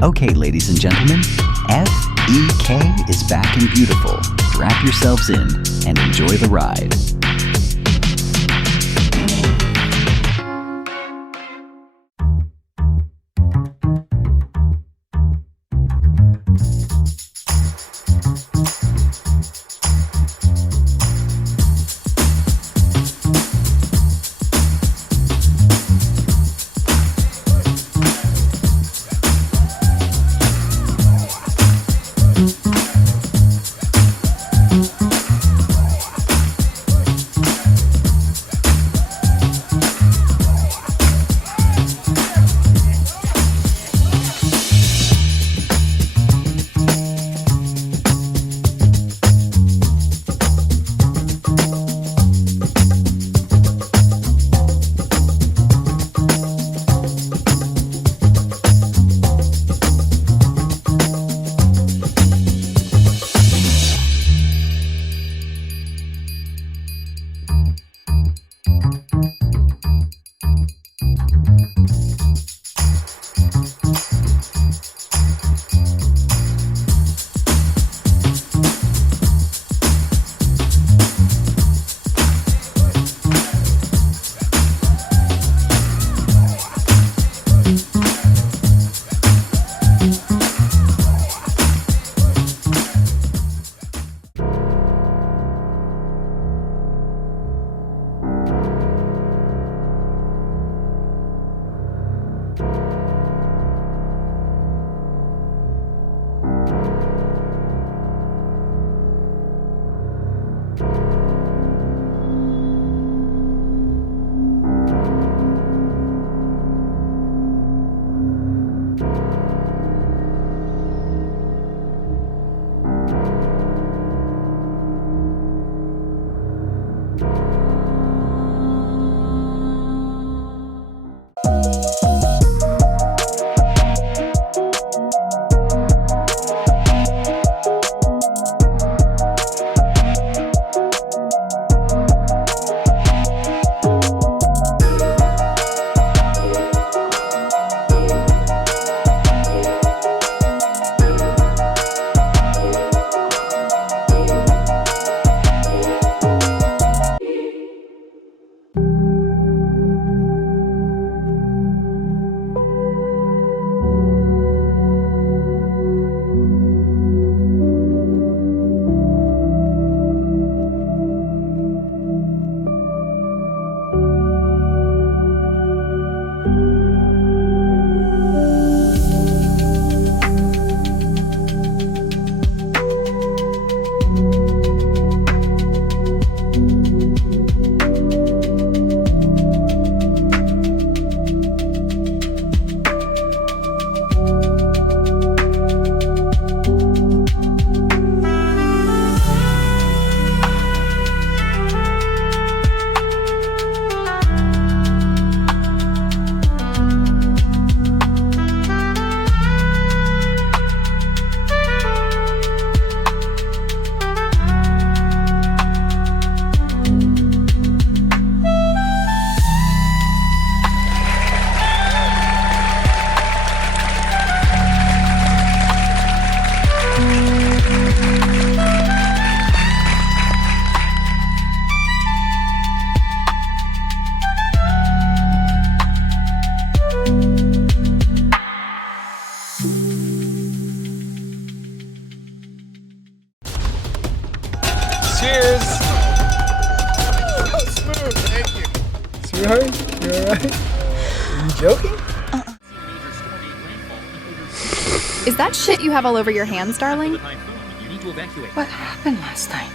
Okay, ladies and gentlemen, F.E.K. is back and beautiful. Strap yourselves in and enjoy the ride. Cheers! So smooth, thank you. Sweetheart, you alright? Are you joking? Is that shit you have all over your hands, darling? What happened last night?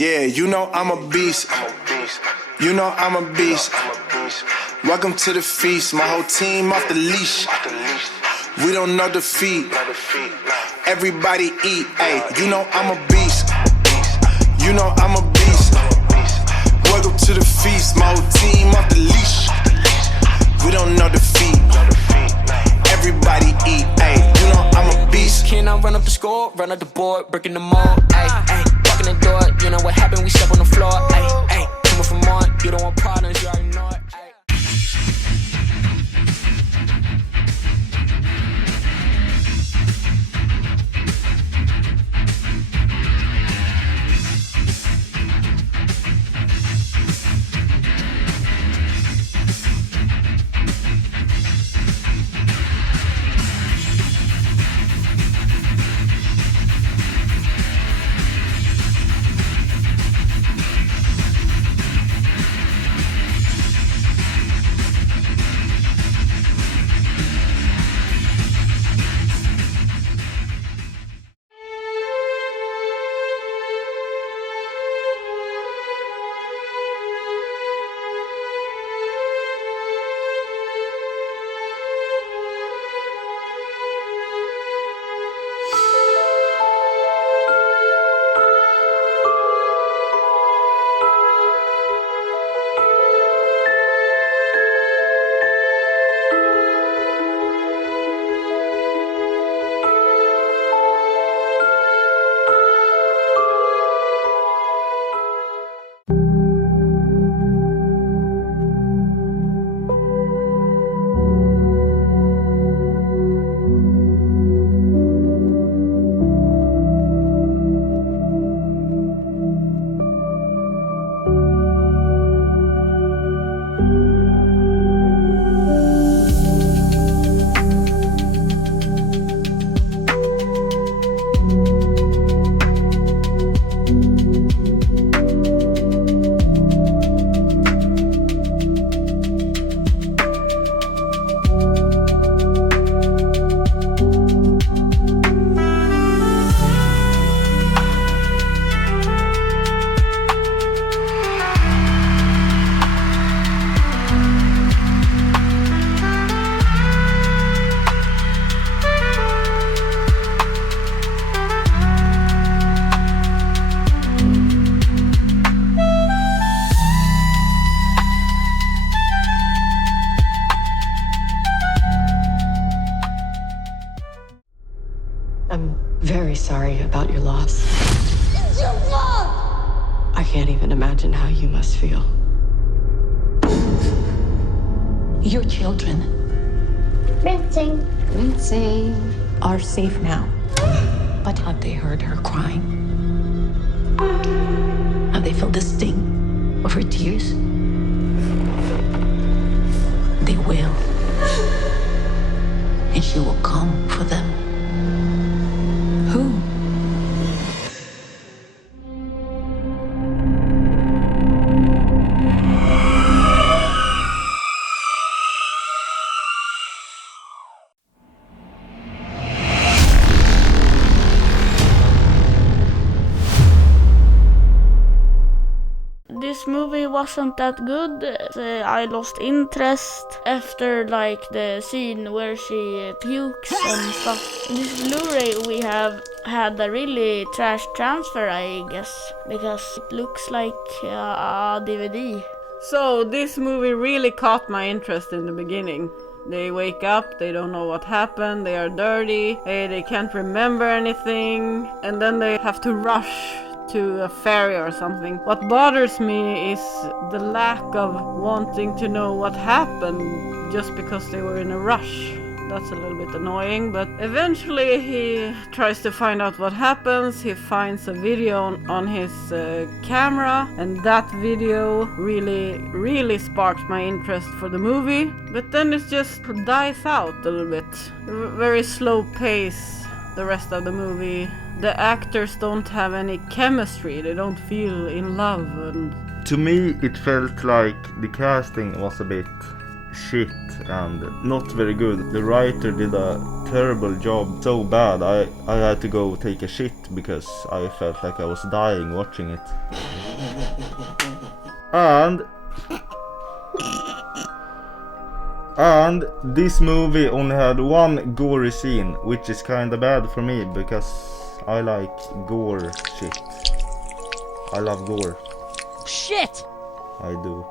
Yeah, you know I'm a beast. You know I'm a beast. Welcome to the feast. My whole team off the leash. We don't know defeat. Everybody eat. Hey, you know I'm a beast. You know I'm a beast. Welcome to the feast. My whole team off the leash. We don't know defeat. Everybody eat. Hey, you know I'm a beast. Can I run up the score, run up the board, breaking the mold? Ay, ay, walking the door, you know what happened? We step on the floor. Ay, ay, coming for more. You don't want problems, you already know it. Ay. sorry about your loss. It's your fault! I can't even imagine how you must feel. Your children. Rinsing. Are safe now. But have they heard her crying? Have they felt the sting of her tears? They will. And she will come for them. Who? This movie wasn't that good. I lost interest after like the scene where she pukes and stuff. This Blu-ray we have had a really trash transfer, I guess, because it looks like a DVD. So this movie really caught my interest in the beginning. They wake up, they don't know what happened, they are dirty, they can't remember anything, and then they have to rush to a ferry or something. What bothers me is the lack of wanting to know what happened just because they were in a rush. That's a little bit annoying, but eventually he tries to find out what happens. He finds a video on his camera, and that video really sparked my interest for the movie. But then it just dies out a little bit. Very slow pace the rest of the movie. The actors don't have any chemistry, they don't feel in love. And to me it felt like the casting was a bit shit and not very good. The writer did a terrible job, so bad I had to go take a shit because I felt like I was dying watching it. And this movie only had one gory scene, which is kinda bad for me because I like gore shit. I love gore. Shit! I do.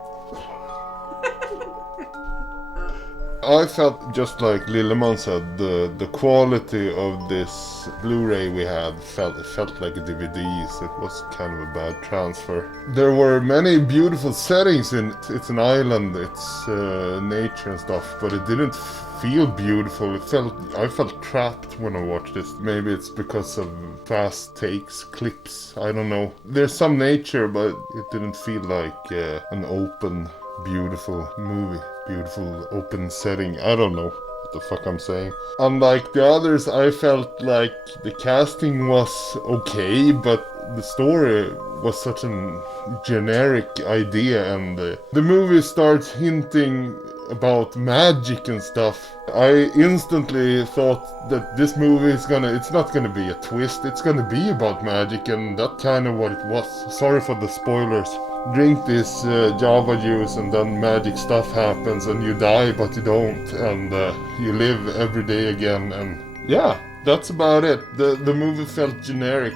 I felt just like Lilleman said, the quality of this Blu-ray we had felt like a DVD, so it was kind of a bad transfer. There were many beautiful settings in it. It's an island, it's nature and stuff, but it didn't feel beautiful. I felt trapped when I watched this. Maybe it's because of fast takes, clips, I don't know. There's some nature, but it didn't feel like an open, beautiful movie. Beautiful open setting. I don't know what the fuck I'm saying. Unlike the others, I felt like the casting was okay, but the story was such a generic idea, and the movie starts hinting about magic and stuff. I instantly thought that this movie it's not gonna be a twist, it's gonna be about magic, and that's kind of what it was. Sorry for the spoilers. Drink this Java juice and then magic stuff happens and you die but you don't, and you live every day again, and yeah, that's about it. The movie felt generic.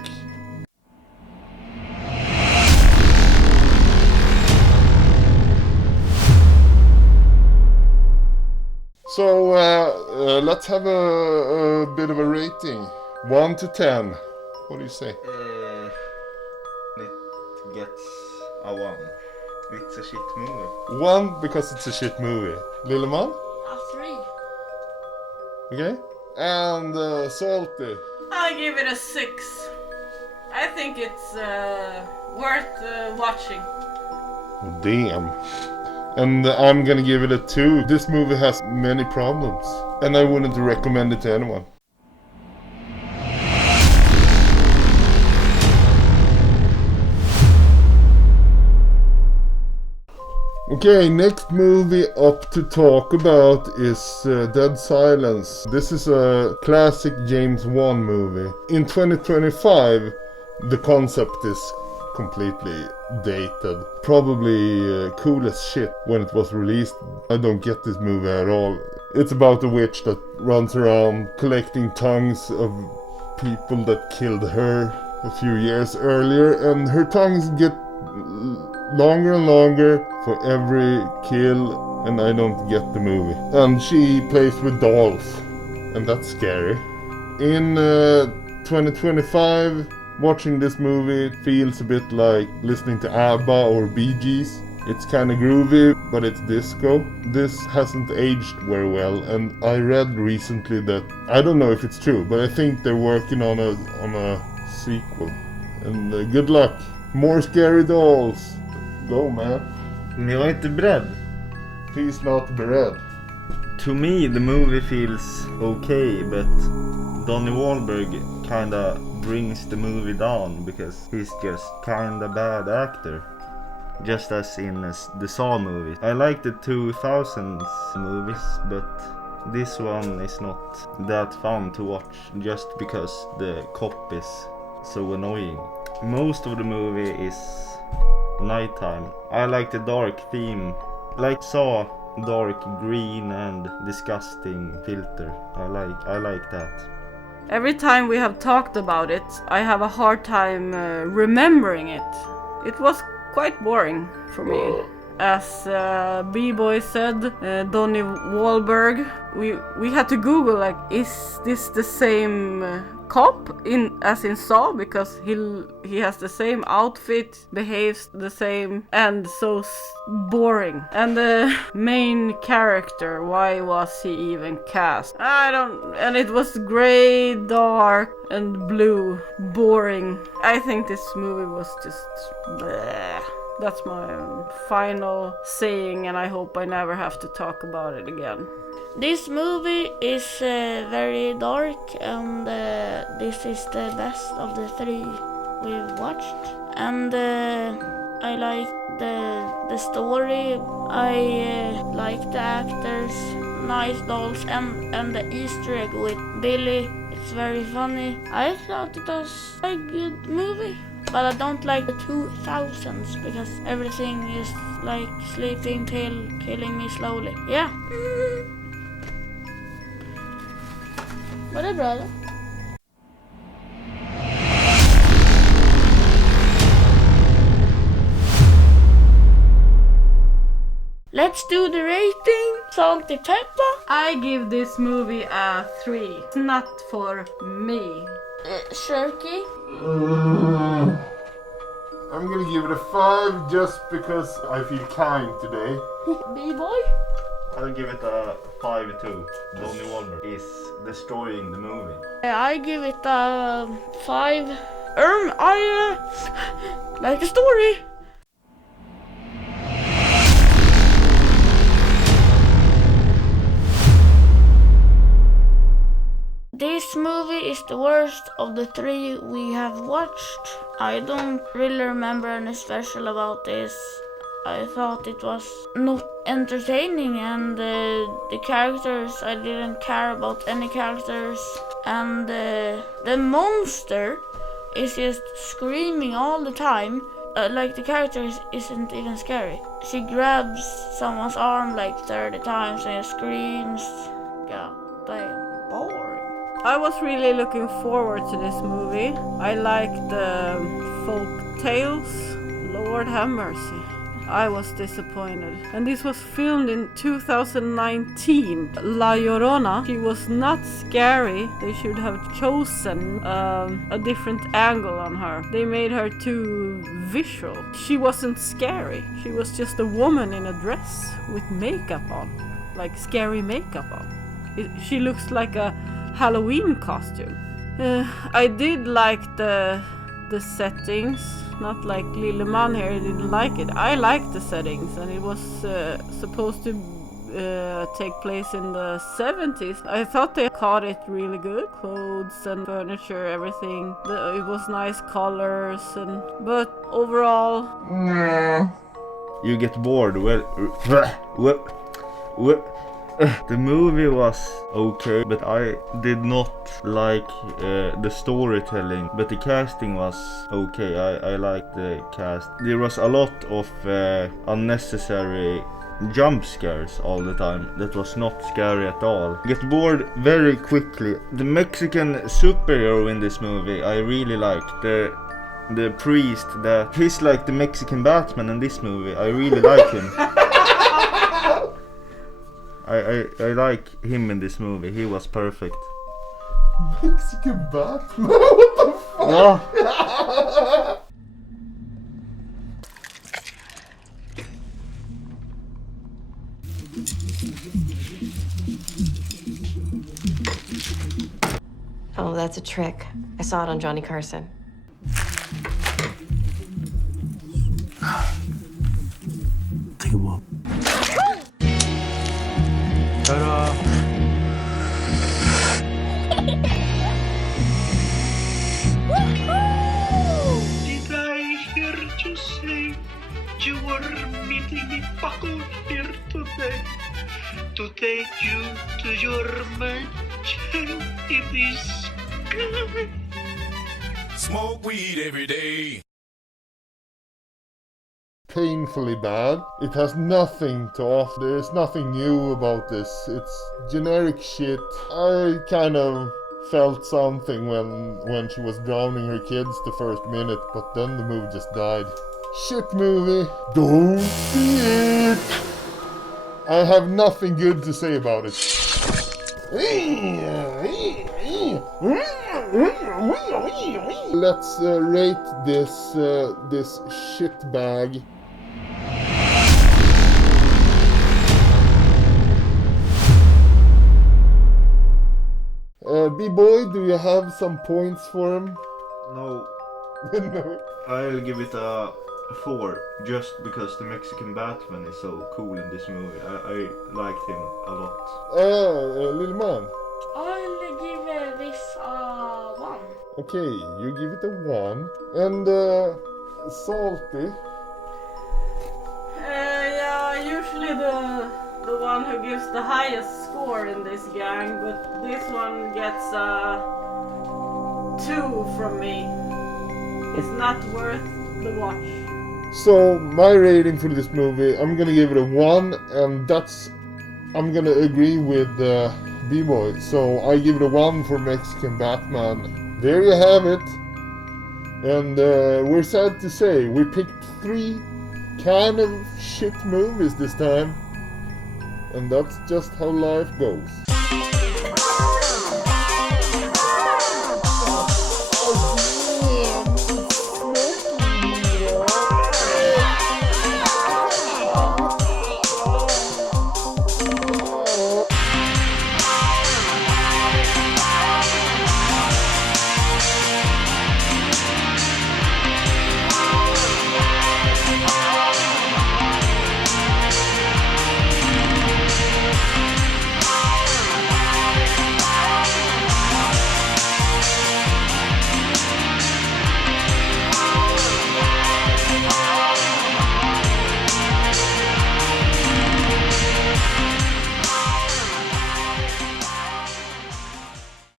So let's have a bit of a rating. 1 to 10. What do you say? It gets a 1. It's a shit movie. 1 because it's a shit movie. Lilleman? A 3. Okay. And Salty? I give it a 6. I think it's worth watching. Damn. And I'm gonna give it a 2. This movie has many problems, and I wouldn't recommend it to anyone. Okay, next movie up to talk about is Dead Silence. This is a classic James Wan movie. In 2025, the concept is completely dated. Probably cool as shit when it was released. I don't get this movie at all. It's about a witch that runs around collecting tongues of people that killed her a few years earlier, and her tongues get longer and longer for every kill, and I don't get the movie. And she plays with dolls, and that's scary. In 2025, watching this movie feels a bit like listening to ABBA or Bee Gees. It's kind of groovy, but it's disco. This hasn't aged very well, and I read recently that, I don't know if it's true, but I think they're working on a sequel. And good luck. More scary dolls. Go, man. Men jag är inte beredd. He's not beredd. To me, the movie feels okay, but Donnie Wahlberg kinda brings the movie down because he's just kinda bad actor. Just as in the Saw movie. I like the 2000s movies, but this one is not that fun to watch just because the cop is so annoying. Most of the movie is nighttime. I like the dark theme, like Saw, dark green and disgusting filter. I like that. Every time we have talked about it, I have a hard time remembering it. It was quite boring for me. As B-Boy said, Donnie Wahlberg, we had to Google, like, is this the same cop as in Saw? Because he has the same outfit, behaves the same, and so boring. And the main character, why was he even cast? And it was grey, dark, and blue, boring. I think this movie was just bleh. That's my final saying, and I hope I never have to talk about it again. This movie is very dark, and this is the best of the three we've watched. And I like the story, I like the actors, nice dolls, and the Easter egg with Billy. It's very funny. I thought it was a good movie. But I don't like the 2000s because everything is like sleeping pill killing me slowly. Yeah. Vad är bra då? Let's do the rating. Salty pepper. I give this movie a 3. It's not for me. Shirky. I'm gonna give it a 5 just because I feel kind today. B-boy? I'll give it a 5 too. Donnie Wahlberg is destroying the movie. I give it a 5. I like the story. This movie is the worst of the three we have watched. I don't really remember any special about this. I thought it was not entertaining, and the characters, I didn't care about any characters. And the monster is just screaming all the time. Like the character isn't even scary. She grabs someone's arm like 30 times and screams. God damn, boring. I was really looking forward to this movie. I like the folk tales. Lord have mercy. I was disappointed. And this was filmed in 2019. La Llorona, she was not scary. They should have chosen a different angle on her. They made her too visual. She wasn't scary. She was just a woman in a dress with makeup on. Like scary makeup on. She looks like a Halloween costume. I did like the settings, not like Lilleman here didn't like it. I liked the settings, and it was supposed to take place in the 70s. I thought they caught it really good. Clothes and furniture, everything. It was nice colors, but overall, you get bored. The movie was okay, but I did not like the storytelling. But the casting was okay. I liked the cast. There was a lot of unnecessary jump scares all the time. That was not scary at all. Get bored very quickly. The Mexican superhero in this movie I really liked. The priest, he's like the Mexican Batman in this movie. I really like him. I like him in this movie. He was perfect. Mexican Batman? What the fuck? Yeah. Oh, that's a trick. I saw it on Johnny Carson. Take a walk. Ta-da! Did I hear you say you were meeting me back out here today to take you to your mansion in the sky? Smoke weed every day. Painfully bad. It has nothing to offer. There's nothing new about this. It's generic shit. I kind of felt something when she was drowning her kids the first minute, but then the movie just died. Shit movie. Don't see it. I have nothing good to say about it. Let's rate this shit bag. B-boy, do you have some points for him? No. No. I'll give it a 4, just because the Mexican Batman is so cool in this movie. I liked him a lot. Little man. I'll give this a 1. Okay, you give it a 1. And Salty. Yeah, usually the one who gives the highest score in this gang, but this one gets a 2 from me. It's not worth the watch. So my rating for this movie, I'm gonna give it a 1, and I'm gonna agree with B-Boy. So I give it a 1 for Mexican Batman. There you have it. And we're sad to say we picked 3 kind of shit movies this time, and that's just how life goes.